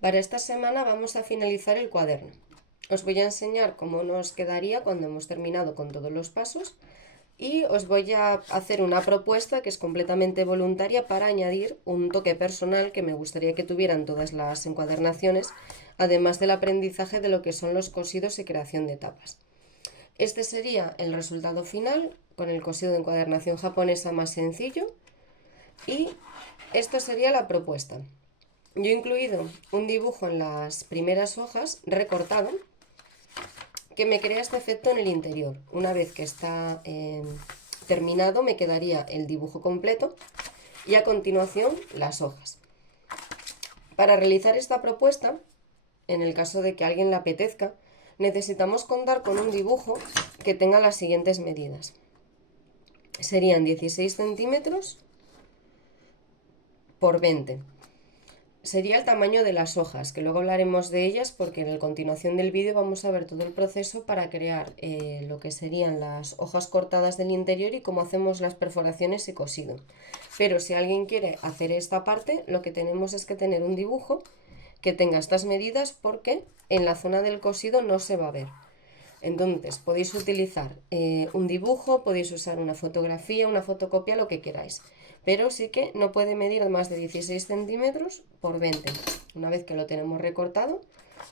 Para esta semana vamos a finalizar el cuaderno. Os voy a enseñar cómo nos quedaría cuando hemos terminado con todos los pasos y os voy a hacer una propuesta que es completamente voluntaria para añadir un toque personal que me gustaría que tuvieran todas las encuadernaciones, además del aprendizaje de lo que son los cosidos y creación de tapas. Este sería el resultado final con el cosido de encuadernación japonesa más sencillo y esto sería la propuesta. Yo he incluido un dibujo en las primeras hojas recortado que me crea este efecto en el interior. Una vez que está terminado me quedaría el dibujo completo y a continuación las hojas. Para realizar esta propuesta, en el caso de que a alguien le apetezca, necesitamos contar con un dibujo que tenga las siguientes medidas. Serían 16 centímetros por 20. Sería el tamaño de las hojas, que luego hablaremos de ellas porque en la continuación del vídeo vamos a ver todo el proceso para crear lo que serían las hojas cortadas del interior y cómo hacemos las perforaciones y cosido. Pero si alguien quiere hacer esta parte, lo que tenemos es que tener un dibujo que tenga estas medidas porque en la zona del cosido no se va a ver. Entonces podéis utilizar un dibujo, podéis usar una fotografía, una fotocopia, lo que queráis. Pero sí que no puede medir más de 16 centímetros por 20. Una vez que lo tenemos recortado,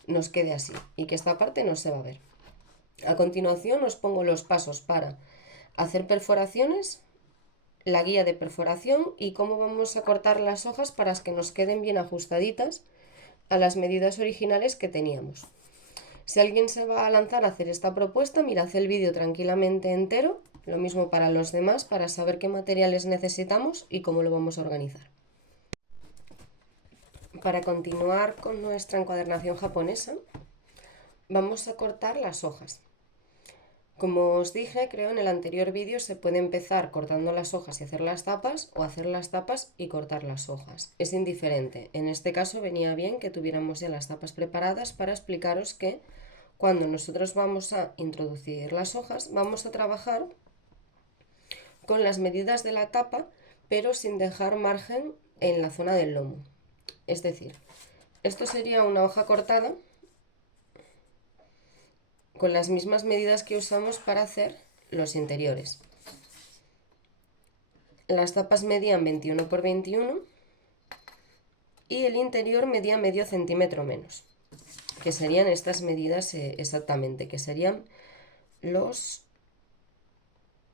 nos quede así y que esta parte no se va a ver. A continuación os pongo los pasos para hacer perforaciones, la guía de perforación y cómo vamos a cortar las hojas para que nos queden bien ajustaditas a las medidas originales que teníamos. Si alguien se va a lanzar a hacer esta propuesta, mirad el vídeo tranquilamente entero, lo mismo para los demás, para saber qué materiales necesitamos y cómo lo vamos a organizar. Para continuar con nuestra encuadernación japonesa, vamos a cortar las hojas. Como os dije, creo en el anterior vídeo se puede empezar cortando las hojas y hacer las tapas o hacer las tapas y cortar las hojas. Es indiferente. En este caso venía bien que tuviéramos ya las tapas preparadas para explicaros que cuando nosotros vamos a introducir las hojas vamos a trabajar con las medidas de la tapa pero sin dejar margen en la zona del lomo. Es decir, esto sería una hoja cortada con las mismas medidas que usamos para hacer los interiores. Las tapas medían 21 por 21 y el interior medía medio centímetro menos, que serían estas medidas exactamente, que serían los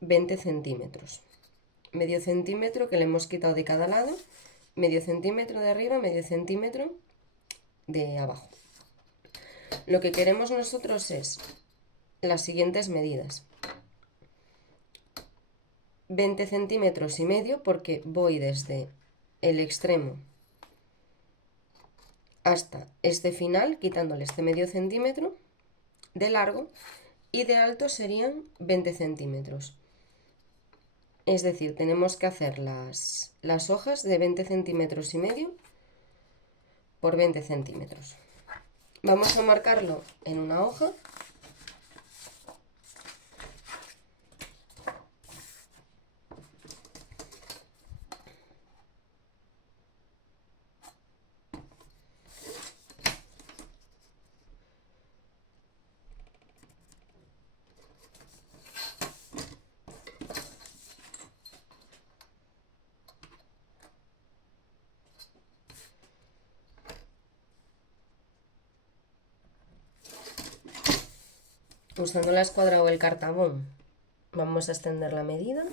20 centímetros. Medio centímetro que le hemos quitado de cada lado, medio centímetro de arriba, medio centímetro de abajo. Lo que queremos nosotros es las siguientes medidas. 20 centímetros y medio porque voy desde el extremo hasta este final, quitándole este medio centímetro de largo y de alto serían 20 centímetros. Es decir, tenemos que hacer las hojas de 20 centímetros y medio por 20 centímetros. Vamos a marcarlo en una hoja. Usando la escuadra o el cartabón vamos a extender la medida.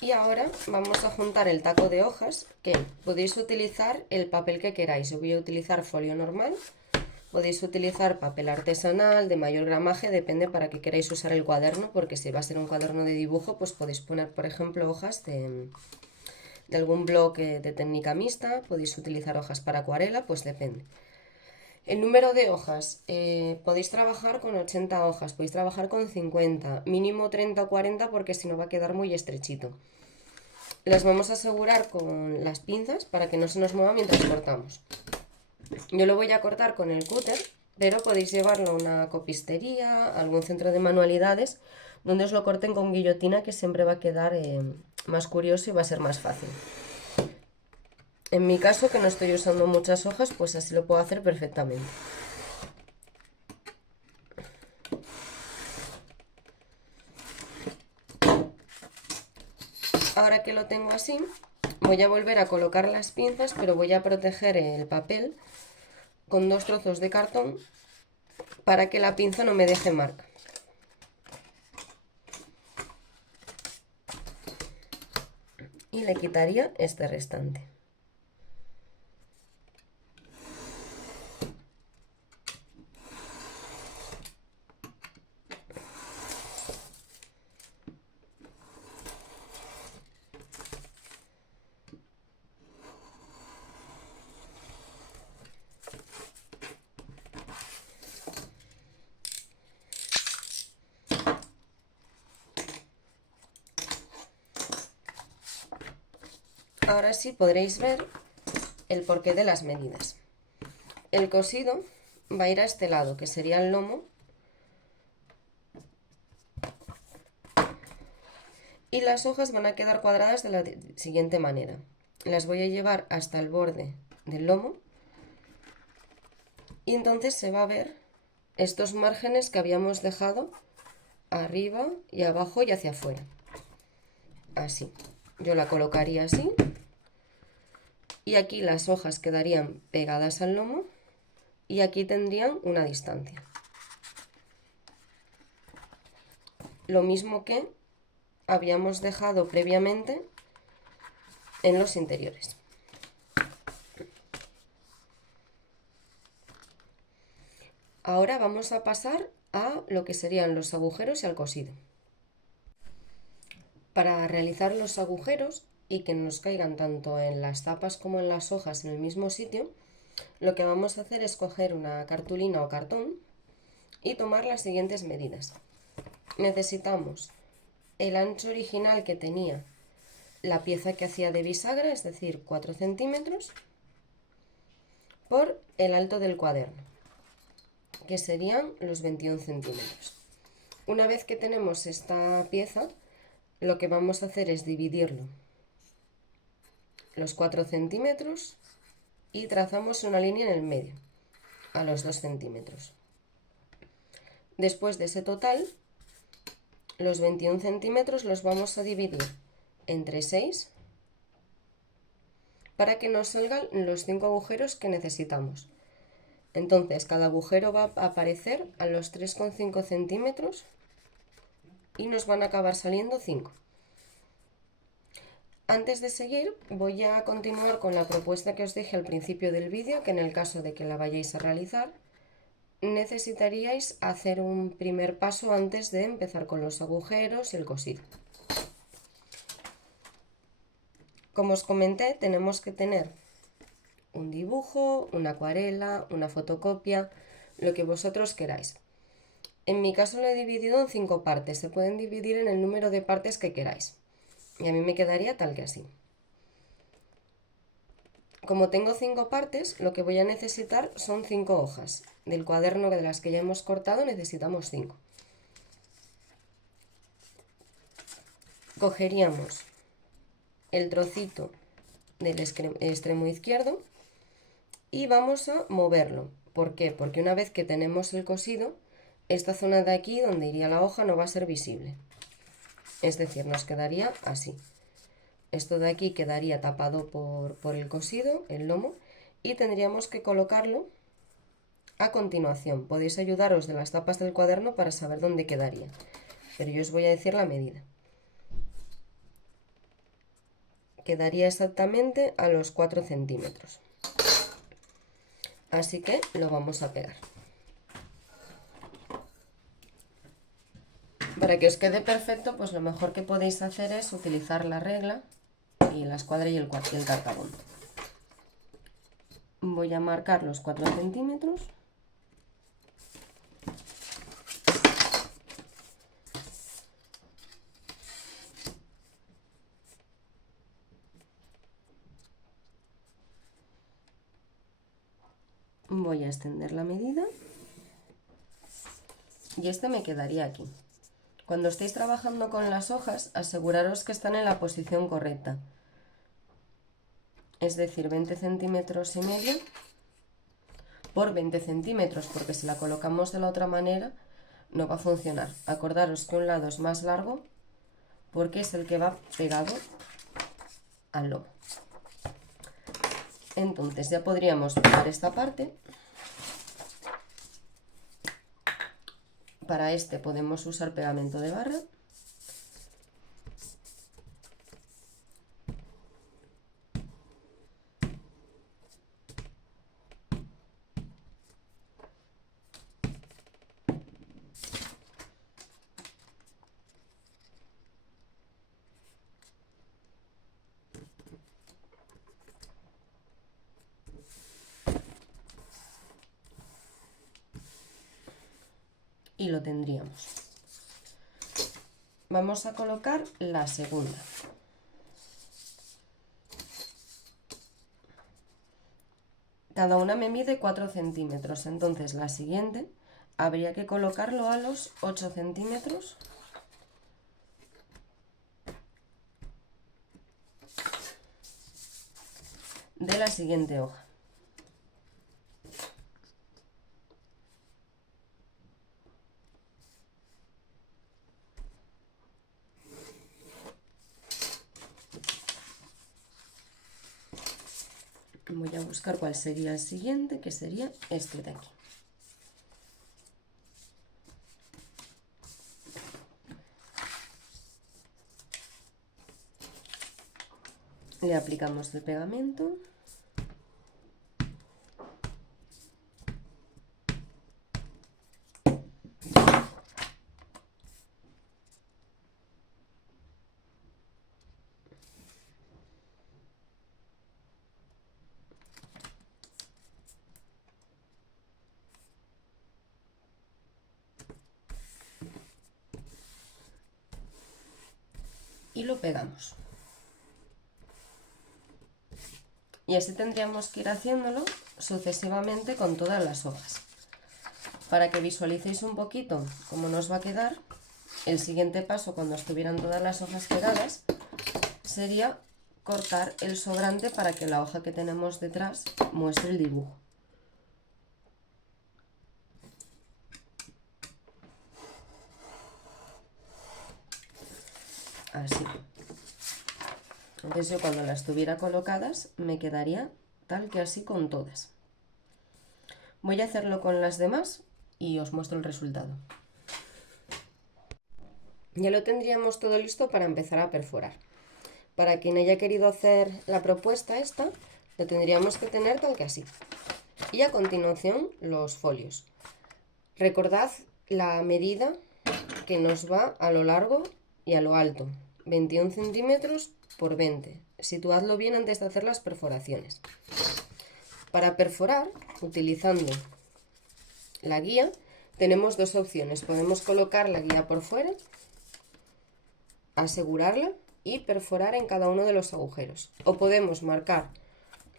Y ahora vamos a juntar el taco de hojas, que podéis utilizar el papel que queráis. Yo voy a utilizar folio normal. Podéis utilizar papel artesanal de mayor gramaje, depende para qué queráis usar el cuaderno, porque si va a ser un cuaderno de dibujo, pues podéis poner, por ejemplo, hojas de algún blog de técnica mixta, podéis utilizar hojas para acuarela, pues depende. El número de hojas, podéis trabajar con 80 hojas, podéis trabajar con 50, mínimo 30 o 40 porque si no va a quedar muy estrechito. Las vamos a asegurar con las pinzas para que no se nos mueva mientras cortamos. Yo lo voy a cortar con el cúter, pero podéis llevarlo a una copistería, a algún centro de manualidades, donde os lo corten con guillotina, que siempre va a quedar más curioso y va a ser más fácil. En mi caso, que no estoy usando muchas hojas, pues así lo puedo hacer perfectamente. Ahora que lo tengo así, voy a volver a colocar las pinzas, pero voy a proteger el papel con 2 trozos de cartón para que la pinza no me deje marca. Y le quitaría este restante. Ahora sí podréis ver el porqué de las medidas. El cosido va a ir a este lado, que sería el lomo, y las hojas van a quedar cuadradas de la siguiente manera. Las voy a llevar hasta el borde del lomo y entonces se va a ver estos márgenes que habíamos dejado arriba y abajo y hacia afuera. Así. Yo la colocaría así y aquí las hojas quedarían pegadas al lomo y aquí tendrían una distancia. Lo mismo que habíamos dejado previamente en los interiores. Ahora vamos a pasar a lo que serían los agujeros y al cosido. Para realizar los agujeros y que nos caigan tanto en las tapas como en las hojas en el mismo sitio, lo que vamos a hacer es coger una cartulina o cartón y tomar las siguientes medidas. Necesitamos el ancho original que tenía la pieza que hacía de bisagra, es decir, 4 centímetros, por el alto del cuaderno, que serían los 21 centímetros. Una vez que tenemos esta pieza, lo que vamos a hacer es dividirlo los 4 centímetros y trazamos una línea en el medio, a los 2 centímetros. Después de ese total, los 21 centímetros los vamos a dividir entre 6 para que nos salgan los 5 agujeros que necesitamos. Entonces, cada agujero va a aparecer a los 3,5 centímetros y nos van a acabar saliendo 5. Antes de seguir, voy a continuar con la propuesta que os dije al principio del vídeo, que en el caso de que la vayáis a realizar, necesitaríais hacer un primer paso antes de empezar con los agujeros y el cosido. Como os comenté, tenemos que tener un dibujo, una acuarela, una fotocopia, lo que vosotros queráis. En mi caso lo he dividido en 5 partes, se pueden dividir en el número de partes que queráis. Y a mí me quedaría tal que así. Como tengo 5 partes, lo que voy a necesitar son 5 hojas. Del cuaderno de las que ya hemos cortado necesitamos 5. Cogeríamos el trocito del extremo izquierdo y vamos a moverlo. ¿Por qué? Porque una vez que tenemos el cosido, esta zona de aquí donde iría la hoja no va a ser visible. Es decir, nos quedaría así. Esto de aquí quedaría tapado por el cosido, el lomo, y tendríamos que colocarlo a continuación. Podéis ayudaros de las tapas del cuaderno para saber dónde quedaría, pero yo os voy a decir la medida. Quedaría exactamente a los 4 centímetros. Así que lo vamos a pegar. Para que os quede perfecto, pues lo mejor que podéis hacer es utilizar la regla y la escuadra y el cartabón. Voy a marcar los 4 centímetros. Voy a extender la medida y este me quedaría aquí. Cuando estéis trabajando con las hojas, aseguraros que están en la posición correcta. Es decir, 20 centímetros y medio por 20 centímetros, porque si la colocamos de la otra manera no va a funcionar. Acordaros que un lado es más largo porque es el que va pegado al lomo. Entonces ya podríamos pegar esta parte. Para este podemos usar pegamento de barra. Y lo tendríamos. Vamos a colocar la segunda. Cada una me mide 4 centímetros, entonces la siguiente habría que colocarlo a los 8 centímetros de la siguiente hoja. Voy a buscar cuál sería el siguiente, que sería este de aquí. Le aplicamos el pegamento. Y lo pegamos. Y así tendríamos que ir haciéndolo sucesivamente con todas las hojas. Para que visualicéis un poquito cómo nos va a quedar, el siguiente paso cuando estuvieran todas las hojas pegadas sería cortar el sobrante para que la hoja que tenemos detrás muestre el dibujo. Así. Entonces yo cuando las tuviera colocadas me quedaría tal que así con todas. Voy a hacerlo con las demás y os muestro el resultado. Ya lo tendríamos todo listo para empezar a perforar. Para quien haya querido hacer la propuesta esta, lo tendríamos que tener tal que así. Y a continuación los folios. Recordad la medida que nos va a lo largo y a lo alto. 21 centímetros por 20. Situadlo bien antes de hacer las perforaciones. Para perforar, utilizando la guía, tenemos dos opciones. Podemos colocar la guía por fuera, asegurarla y perforar en cada uno de los agujeros. O podemos marcar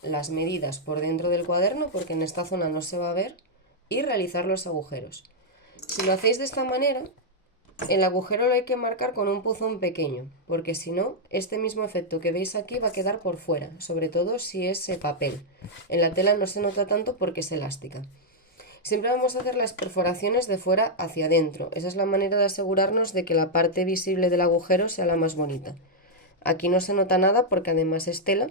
las medidas por dentro del cuaderno, porque en esta zona no se va a ver, y realizar los agujeros. Si lo hacéis de esta manera, el agujero lo hay que marcar con un punzón pequeño, porque si no, este mismo efecto que veis aquí va a quedar por fuera, sobre todo si es papel. En la tela no se nota tanto porque es elástica. Siempre vamos a hacer las perforaciones de fuera hacia adentro. Esa es la manera de asegurarnos de que la parte visible del agujero sea la más bonita. Aquí no se nota nada porque además es tela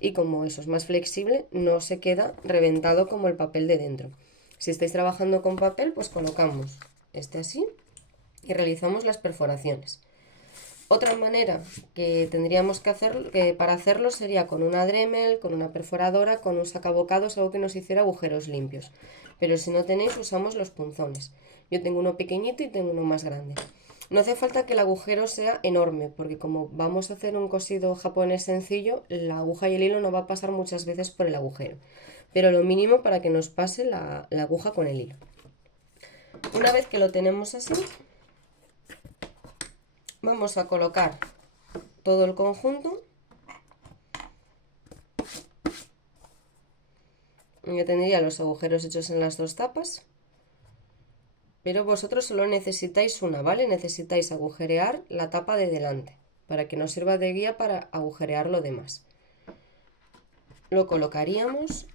y como eso es más flexible, no se queda reventado como el papel de dentro. Si estáis trabajando con papel, pues colocamos este así y realizamos las perforaciones. Otra manera que tendríamos que hacer para hacerlo sería con una Dremel, con una perforadora, con un sacabocados, algo que nos hiciera agujeros limpios. Pero si no tenéis, usamos los punzones. Yo tengo uno pequeñito y tengo uno más grande. No hace falta que el agujero sea enorme, porque como vamos a hacer un cosido japonés sencillo, la aguja y el hilo no va a pasar muchas veces por el agujero. Pero lo mínimo para que nos pase la aguja con el hilo. Una vez que lo tenemos así, vamos a colocar todo el conjunto Ya tendría los agujeros hechos en las dos tapas. Pero vosotros solo necesitáis una, ¿vale? Necesitáis agujerear la tapa de delante, para que nos sirva de guía para agujerear lo demás. Lo colocaríamos,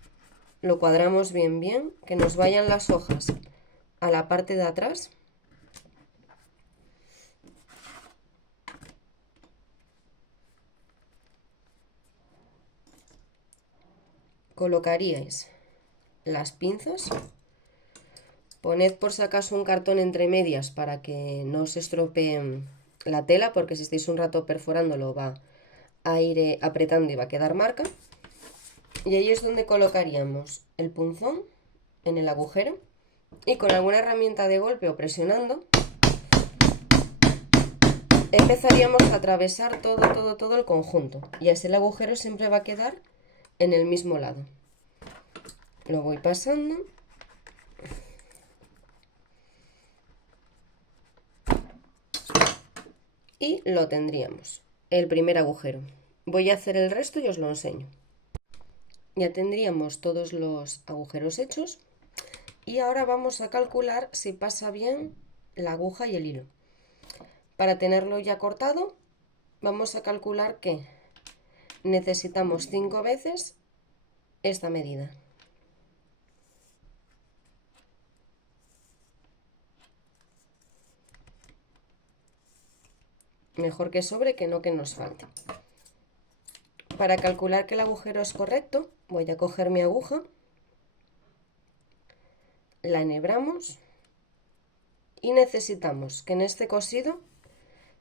lo cuadramos bien bien, que nos vayan las hojas a la parte de atrás. Colocaríais las pinzas. Poned por si acaso un cartón entre medias para que no se estropee la tela, porque si estáis un rato perforándolo va a ir apretando y va a quedar marca. Y ahí es donde colocaríamos el punzón en el agujero y con alguna herramienta de golpe o presionando empezaríamos a atravesar todo el conjunto y así el agujero siempre va a quedar en el mismo lado. Lo voy pasando y lo tendríamos, el primer agujero. Voy a hacer el resto y os lo enseño. Ya tendríamos todos los agujeros hechos y ahora vamos a calcular si pasa bien la aguja y el hilo. Para tenerlo ya cortado, vamos a calcular que necesitamos 5 veces esta medida. Mejor que sobre que no que nos falte. Para calcular que el agujero es correcto, voy a coger mi aguja, la enhebramos y necesitamos que en este cosido,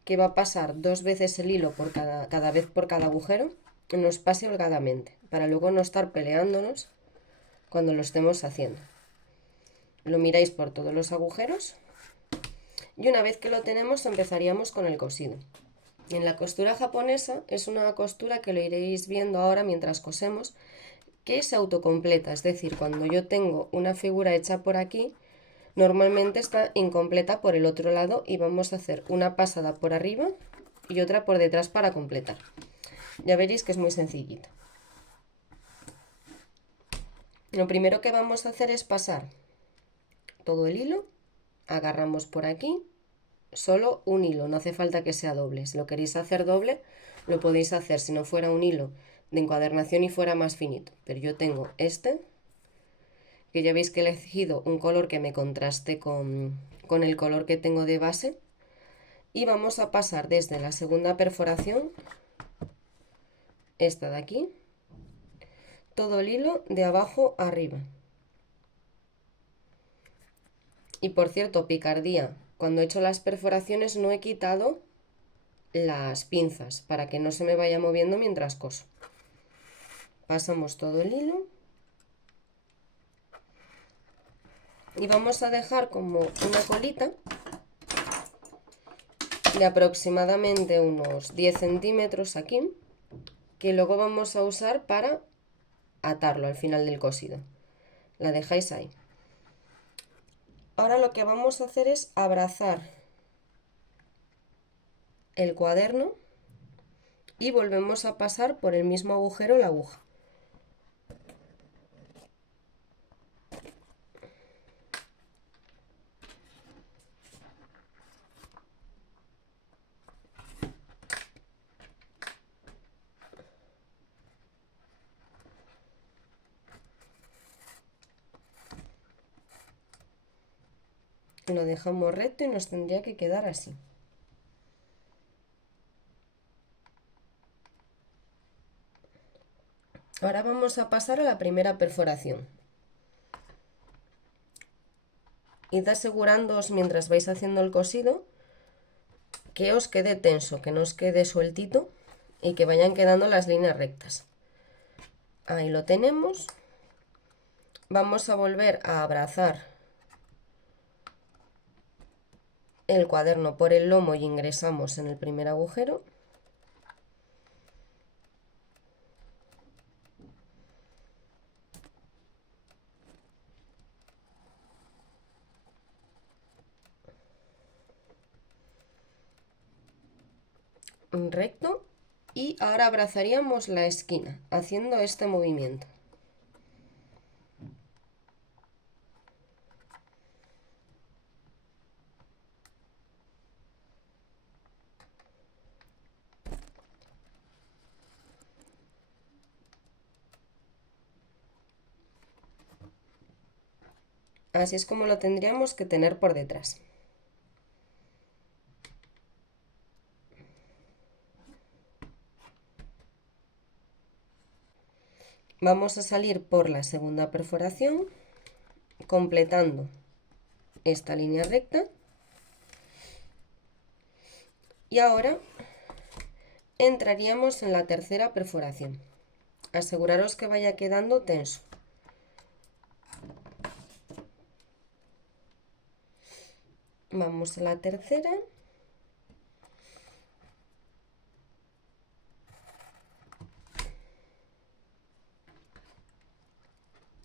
que va a pasar 2 veces el hilo por cada vez por cada agujero, nos pase holgadamente, para luego no estar peleándonos cuando lo estemos haciendo. Lo miráis por todos los agujeros y una vez que lo tenemos empezaríamos con el cosido. En la costura japonesa es una costura que lo iréis viendo ahora mientras cosemos, que se autocompleta, es decir, cuando yo tengo una figura hecha por aquí, normalmente está incompleta por el otro lado y vamos a hacer una pasada por arriba y otra por detrás para completar. Ya veréis que es muy sencillito. Lo primero que vamos a hacer es pasar todo el hilo, agarramos por aquí, solo un hilo, no hace falta que sea doble. Si lo queréis hacer doble, lo podéis hacer si no fuera un hilo de encuadernación y fuera más finito. Pero yo tengo este, que ya veis que he elegido un color que me contraste con el color que tengo de base. Y vamos a pasar desde la segunda perforación, esta de aquí, todo el hilo de abajo arriba. Y por cierto, picardía, cuando he hecho las perforaciones no he quitado las pinzas para que no se me vaya moviendo mientras coso. Pasamos todo el hilo y vamos a dejar como una colita de aproximadamente unos 10 centímetros aquí, que luego vamos a usar para atarlo al final del cosido. La dejáis ahí. Ahora lo que vamos a hacer es abrazar el cuaderno y volvemos a pasar por el mismo agujero la aguja. Lo dejamos recto y nos tendría que quedar así. Ahora vamos a pasar a la primera perforación. Id asegurándoos mientras vais haciendo el cosido que os quede tenso, que no os quede sueltito y que vayan quedando las líneas rectas. Ahí lo tenemos. Vamos a volver a abrazar el cuaderno por el lomo y ingresamos en el primer agujero. Recto y ahora abrazaríamos la esquina haciendo este movimiento. Así es como lo tendríamos que tener por detrás. Vamos a salir por la segunda perforación, completando esta línea recta. Y ahora entraríamos en la tercera perforación. Aseguraros que vaya quedando tenso. Vamos a la tercera.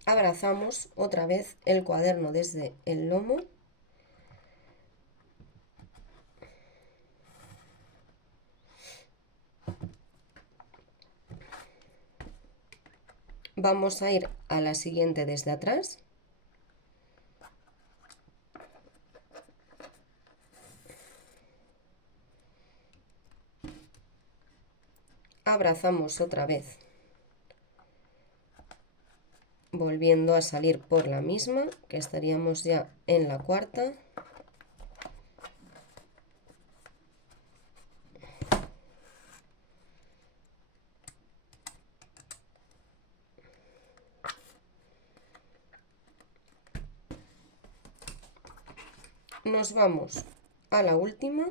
Abrazamos otra vez el cuaderno desde el lomo. Vamos a ir a la siguiente desde atrás. Abrazamos otra vez, volviendo a salir por la misma, que estaríamos ya en la cuarta. Nos vamos a la última.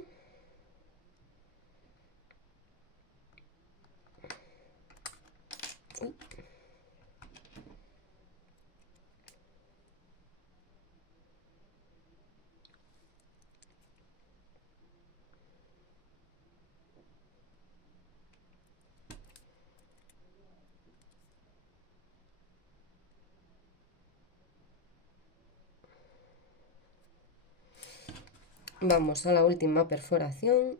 Vamos a la última perforación.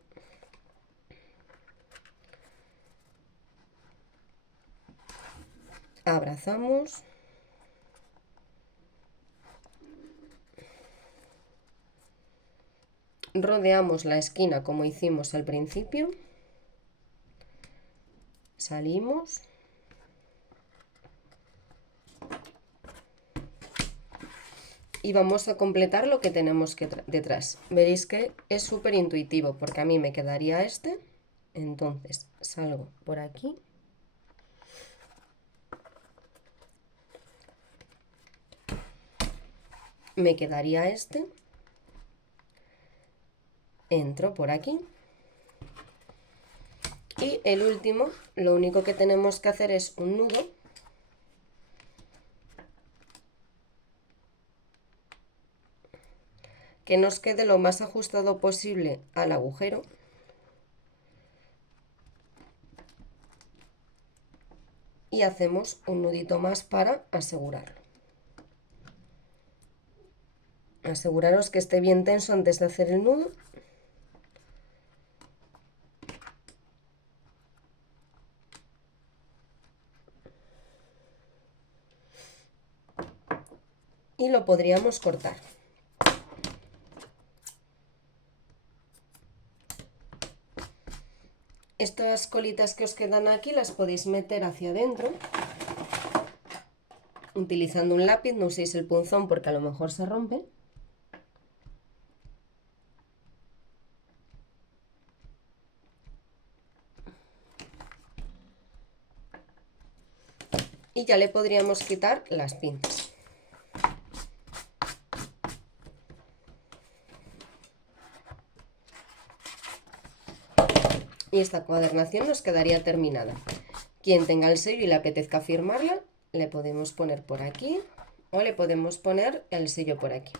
Abrazamos. Rodeamos la esquina como hicimos al principio. Salimos. Y vamos a completar lo que tenemos detrás. Veréis que es súper intuitivo porque a mí me quedaría este. Entonces salgo por aquí. Me quedaría este. Entro por aquí. Y el último, lo único que tenemos que hacer es un nudo. Que nos quede lo más ajustado posible al agujero. Y hacemos un nudito más para asegurarlo. Aseguraros que esté bien tenso antes de hacer el nudo. Y lo podríamos cortar. Estas colitas que os quedan aquí las podéis meter hacia adentro utilizando un lápiz, no uséis el punzón porque a lo mejor se rompe. Y ya le podríamos quitar las pinzas. Y esta cuadernación nos quedaría terminada. Quien tenga el sello y le apetezca firmarla, le podemos poner por aquí o le podemos poner el sello por aquí.